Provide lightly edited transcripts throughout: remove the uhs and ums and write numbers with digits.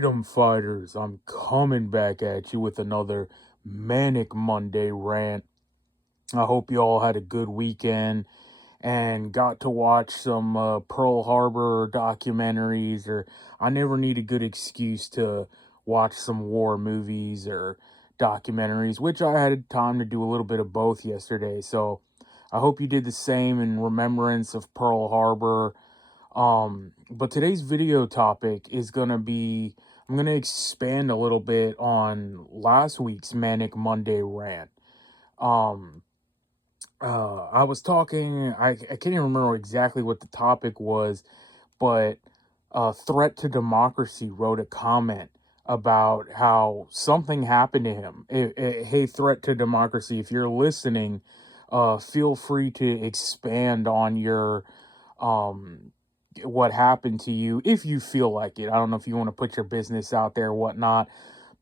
Freedom fighters, I'm coming back at you with another Manic Monday rant. I hope you all had a good weekend and got to watch some Pearl Harbor documentaries, or I never need a good excuse to watch some war movies or documentaries, which I had time to do a little bit of both yesterday. So I hope you did the same in remembrance of Pearl Harbor. But today's video topic is going to be, I'm going to expand a little bit on last week's Manic Monday rant. Um, I was talking, I can't even remember exactly what the topic was, but Threat to Democracy wrote a comment about how something happened to him. Hey, Threat to Democracy, if you're listening, feel free to expand on your um what happened to you if you feel like it. I don't know if you want to put your business out there or whatnot,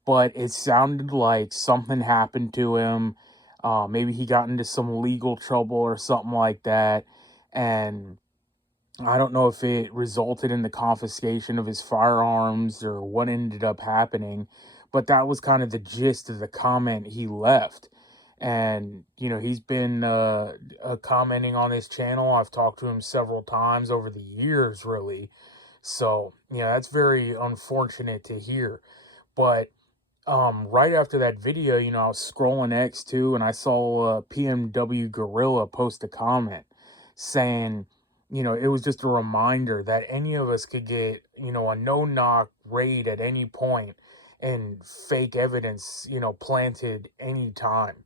but it sounded like something happened to him. Maybe he got into some legal trouble or something like that. And I don't know if it resulted in the confiscation of his firearms or what ended up happening, but that was kind of the gist of the comment he left. And, he's been commenting on this channel. I've talked to him several times over the years, really. So, that's very unfortunate to hear. But right after that video, I was scrolling X too, and I saw PMW Gorilla post a comment saying, it was just a reminder that any of us could get, a no-knock raid at any point and fake evidence, planted anytime.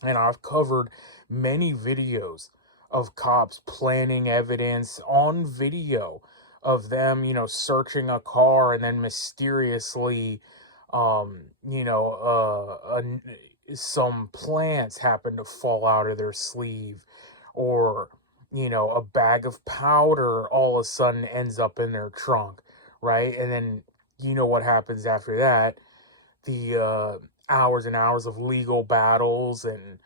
And I've covered many videos of cops planting evidence on video of them, searching a car and then mysteriously, some plants happen to fall out of their sleeve, or, a bag of powder all of a sudden ends up in their trunk, right? And then, what happens after that. The hours and hours of legal battles and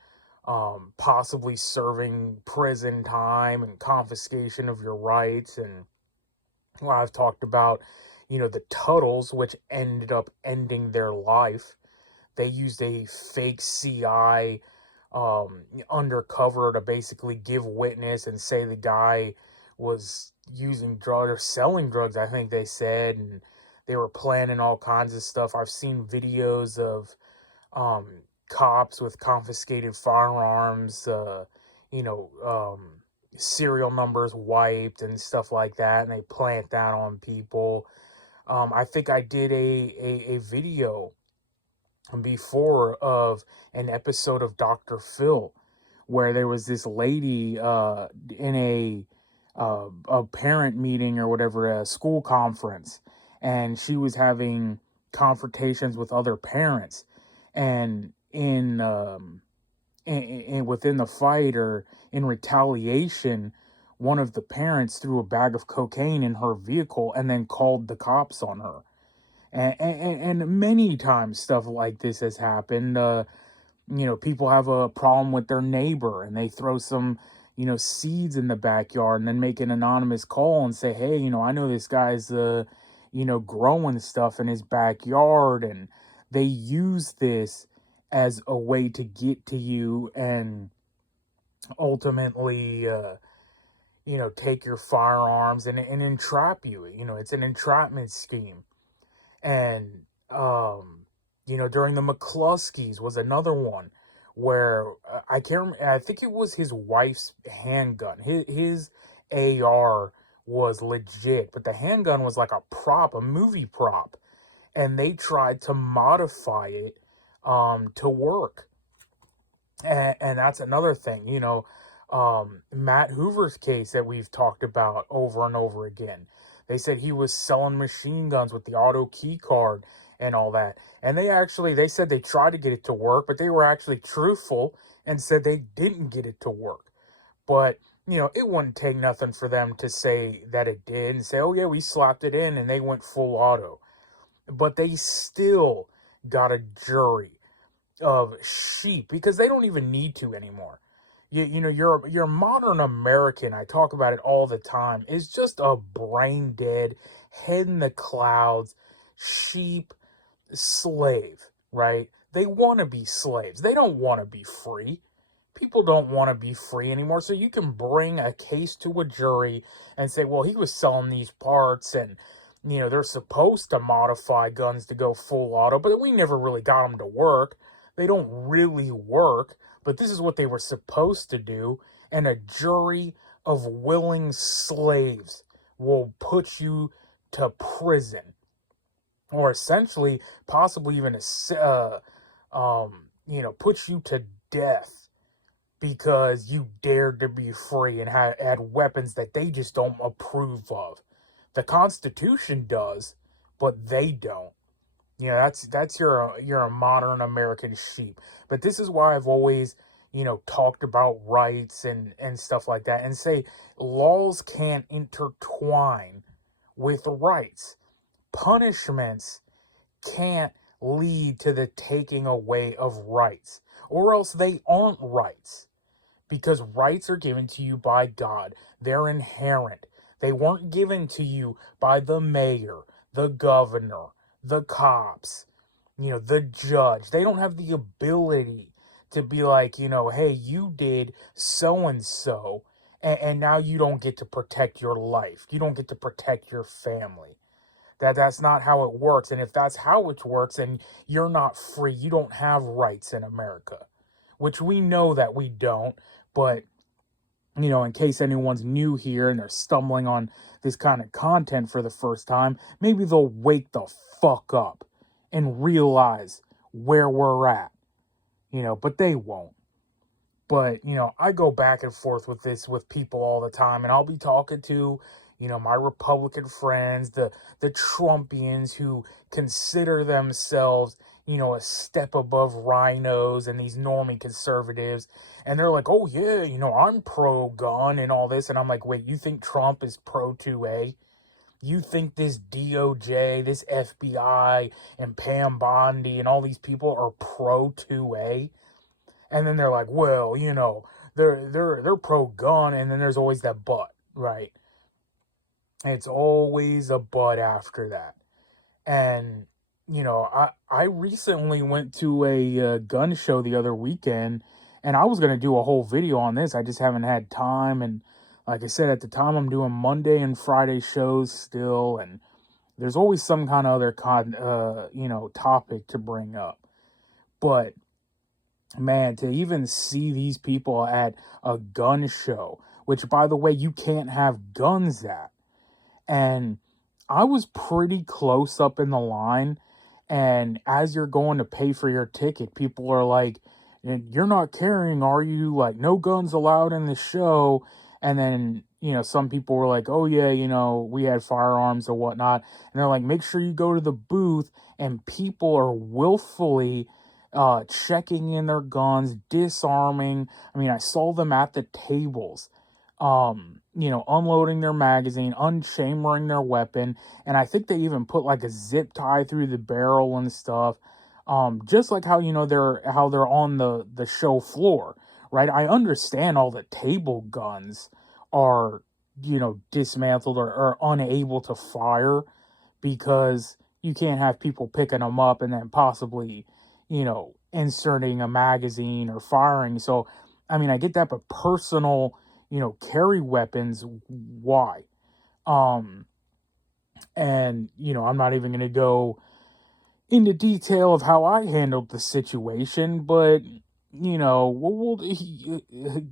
possibly serving prison time and confiscation of your rights. And well, I've talked about, the Tuttles, which ended up ending their life. They used a fake CI undercover to basically give witness and say the guy was using drugs or selling drugs, I think they said, and they were planning all kinds of stuff. I've seen videos of cops with confiscated firearms, serial numbers wiped and stuff like that, and they plant that on people. I think I did a video before of an episode of Dr. Phil where there was this lady in a parent meeting or whatever, a school conference, and she was having confrontations with other parents, and within the fight or in retaliation, one of the parents threw a bag of cocaine in her vehicle and then called the cops on her. And many times stuff like this has happened. People have a problem with their neighbor and they throw some, seeds in the backyard and then make an anonymous call and say, hey, I know this guy's, growing stuff in his backyard. And they use this as a way to get to you and ultimately, take your firearms and entrap you. It's an entrapment scheme. And, during the McCluskeys was another one where I can't remember, I think it was his wife's handgun. His AR was legit, but the handgun was like a prop, a movie prop. And they tried to modify it to work. And that's another thing, Matt Hoover's case that we've talked about over and over again. They said he was selling machine guns with the auto key card and all that. And they said they tried to get it to work, but they were actually truthful and said they didn't get it to work. But, it wouldn't take nothing for them to say that it did and say, oh yeah, we slapped it in and they went full auto. But they still got a jury of sheep because they don't even need to anymore. Your modern American, I talk about it all the time, is just a brain dead, head in the clouds, sheep, slave, right? They want to be slaves. They don't want to be free. People don't want to be free anymore. So you can bring a case to a jury and say, well, he was selling these parts and, they're supposed to modify guns to go full auto, but we never really got them to work. They don't really work, but this is what they were supposed to do. And a jury of willing slaves will put you to prison, or essentially, possibly even put you to death because you dared to be free and had weapons that they just don't approve of. The Constitution does, but they don't. That's your modern American sheep. But this is why I've always, talked about rights and stuff like that, and say laws can't intertwine with rights. Punishments can't lead to the taking away of rights, or else they aren't rights. Because rights are given to you by God. They're inherent. They weren't given to you by the mayor, the governor, the cops, the judge. They don't have the ability to be like, hey, you did so and so, and now you don't get to protect your life. You don't get to protect your family. That's not how it works. And if that's how it works, then you're not free. You don't have rights in America, which we know that we don't. But, in case anyone's new here and they're stumbling on this kind of content for the first time, maybe they'll wake the fuck up and realize where we're at, but they won't. But, I go back and forth with this with people all the time, and I'll be talking to, my Republican friends, the Trumpians who consider themselves, a step above rhinos and these normie conservatives. And they're like, oh, yeah, I'm pro-gun and all this. And I'm like, wait, you think Trump is pro-2A? You think this DOJ, this FBI, and Pam Bondi and all these people are pro-2A? And then they're like, well, they're pro-gun, and then there's always that but, right? It's always a but after that. And, I recently went to a gun show the other weekend, and I was going to do a whole video on this. I just haven't had time. And like I said, at the time, I'm doing Monday and Friday shows still. And there's always some kind of other topic to bring up. But, man, to even see these people at a gun show, which, by the way, you can't have guns at. And I was pretty close up in the line. And as you're going to pay for your ticket, people are like, you're not carrying, are you? Like, no guns allowed in the show. And then, some people were like, oh, yeah, we had firearms or whatnot. And they're like, make sure you go to the booth. And people are willfully checking in their guns, disarming. I mean, I saw them at the tables, unloading their magazine, unchambering their weapon. And I think they even put like a zip tie through the barrel and stuff. Just like how, they're on the show floor, right? I understand all the table guns are, dismantled or unable to fire because you can't have people picking them up and then possibly, inserting a magazine or firing. So, I mean, I get that, but personal, carry weapons, why? And, I'm not even going to go into detail of how I handled the situation, but, we'll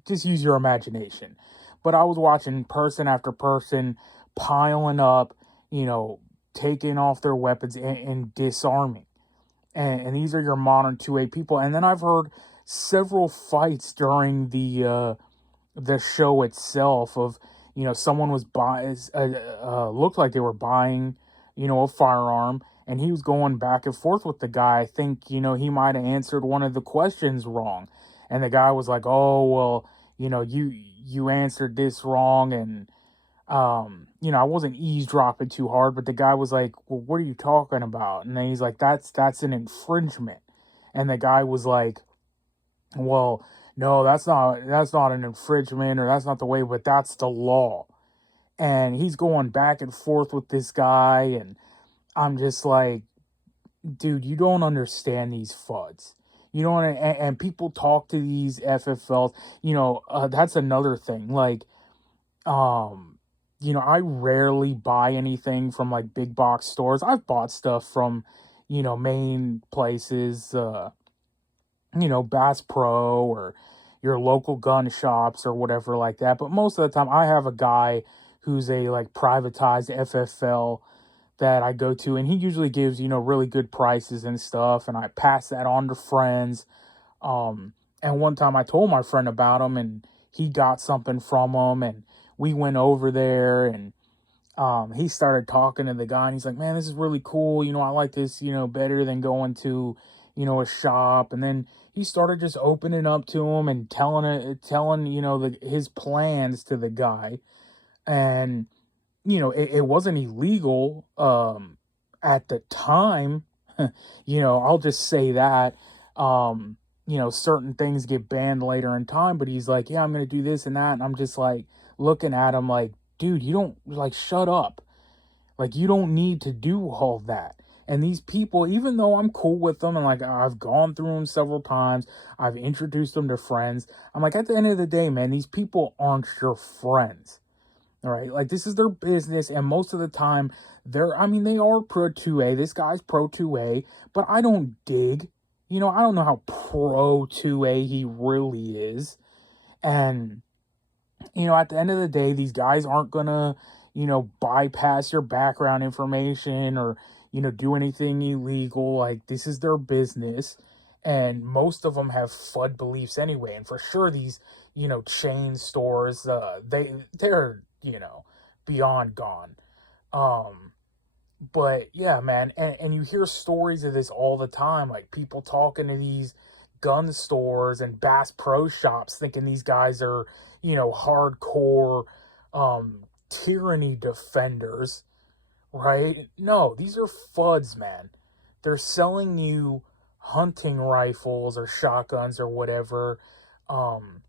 just use your imagination. But I was watching person after person piling up, taking off their weapons and disarming. And these are your modern 2A people. And then I've heard several fights during the show itself of, someone was looked like they were buying, a firearm, and he was going back and forth with the guy. I think, he might have answered one of the questions wrong. And the guy was like, oh, well, you answered this wrong. And, I wasn't eavesdropping too hard, but the guy was like, well, what are you talking about? And then he's like, that's an infringement. And the guy was like, well, no, that's not an infringement, or that's not the way, but that's the law. And he's going back and forth with this guy, and I'm just like, dude, you don't understand these FUDs. You don't, and people talk to these FFLs. That's another thing. Like, um, I rarely buy anything from like big box stores. I've bought stuff from, main places. Bass Pro or your local gun shops or whatever like that. But most of the time, I have a guy who's a like privatized FFL that I go to, and he usually gives really good prices and stuff, and I pass that on to friends. And one time I told my friend about him, and he got something from him, and we went over there, and he started talking to the guy, and he's like, "Man, this is really cool. I like this, better than going to, a shop." And then he started just opening up to him and telling his plans to the guy, and it wasn't illegal at the time. I'll just say that. Certain things get banned later in time, but he's like, "Yeah, I'm gonna do this and that," and I'm just like looking at him like, dude, you don't, like, shut up. Like, you don't need to do all that. And these people, even though I'm cool with them and like I've gone through them several times, I've introduced them to friends. I'm like, at the end of the day, man, these people aren't your friends. All right. Like, this is their business. And most of the time, they are Pro 2A. This guy's Pro 2A, but I don't dig. I don't know how Pro 2A he really is. And at the end of the day, these guys aren't gonna, bypass your background information or, do anything illegal. Like, this is their business. And most of them have FUD beliefs anyway. And for sure, these, chain stores, they're, beyond gone. Um, but yeah, man, and you hear stories of this all the time, like people talking to these gun stores and Bass Pro shops thinking these guys are, hardcore tyranny defenders, right? No, these are FUDs, man. They're selling you hunting rifles or shotguns or whatever. Um,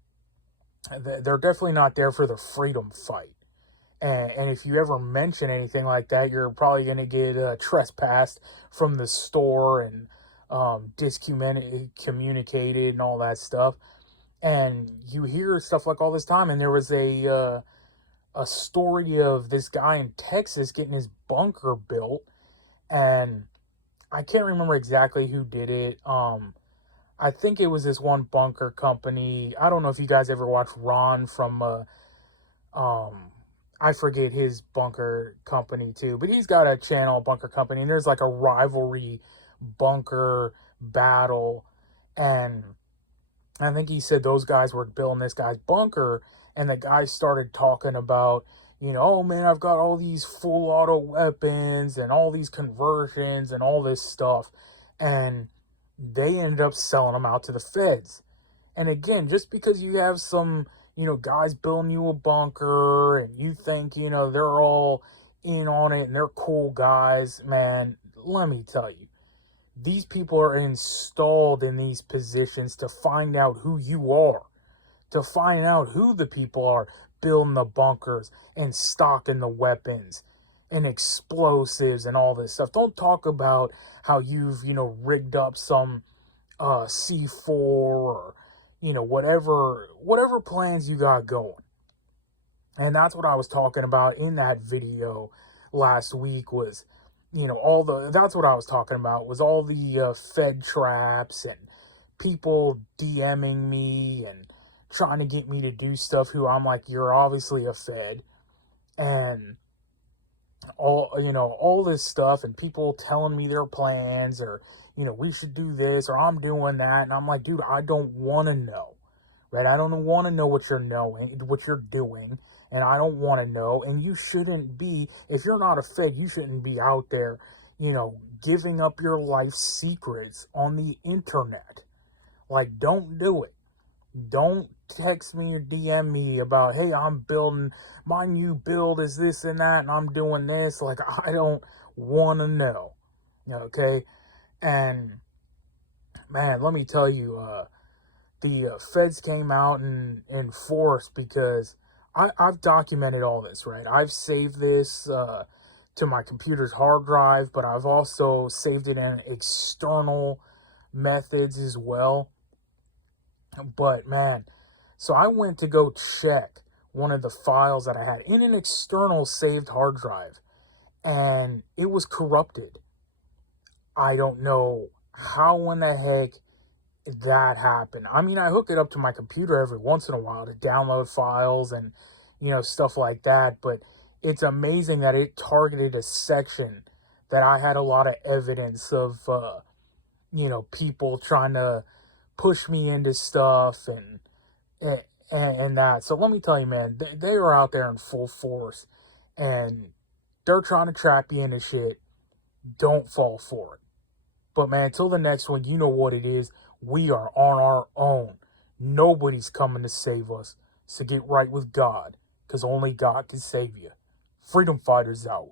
they're definitely not there for the freedom fight. And if you ever mention anything like that, you're probably going to get trespassed from the store and discommunicated and all that stuff. And you hear stuff like all this time. And there was a story of this guy in Texas getting his bunker built, and I can't remember exactly who did it. I think it was this one bunker company. I don't know if you guys ever watched Ron from um I forget his bunker company too, but he's got a channel, bunker company, and there's like a rivalry bunker battle. And I think he said those guys were building this guy's bunker, and the guy started talking about, "Oh man, I've got all these full auto weapons and all these conversions and all this stuff." And they ended up selling them out to the feds. And again, just because you have some, guys building you a bunker and you think, they're all in on it and they're cool guys, man, let me tell you, these people are installed in these positions to find out who you are, to find out who the people are building the bunkers and stocking the weapons and explosives and all this stuff. Don't talk about how you've, rigged up some C4 or, whatever plans you got going. And that's what I was talking about in that video last week was, that's what I was talking about was all the Fed traps and people DMing me and trying to get me to do stuff who I'm like, you're obviously a Fed. And all this stuff and people telling me their plans or, we should do this or I'm doing that. And I'm like, dude, I don't want to know, right? I don't want to know what you're doing. And I don't want to know. And you shouldn't be, if you're not a Fed, you shouldn't be out there, giving up your life secrets on the internet. Like, don't do it. Don't text me or DM me about, hey, I'm building, my new build is this and that, and I'm doing this. Like, I don't want to know. Okay? And, man, let me tell you, the feds came out and enforced because I've documented all this, right? I've saved this to my computer's hard drive, but I've also saved it in external methods as well. But man, so I went to go check one of the files that I had in an external saved hard drive, and it was corrupted. I don't know how in the heck that happened. I mean, I hook it up to my computer every once in a while to download files and, stuff like that, but it's amazing that it targeted a section that I had a lot of evidence of, people trying to push me into stuff and that. So let me tell you, man, they are out there in full force, and they're trying to trap you into shit. Don't fall for it. But man, until the next one, you know what it is. We are on our own. Nobody's coming to save us. So get right with God, because only God can save you. Freedom Fighters out.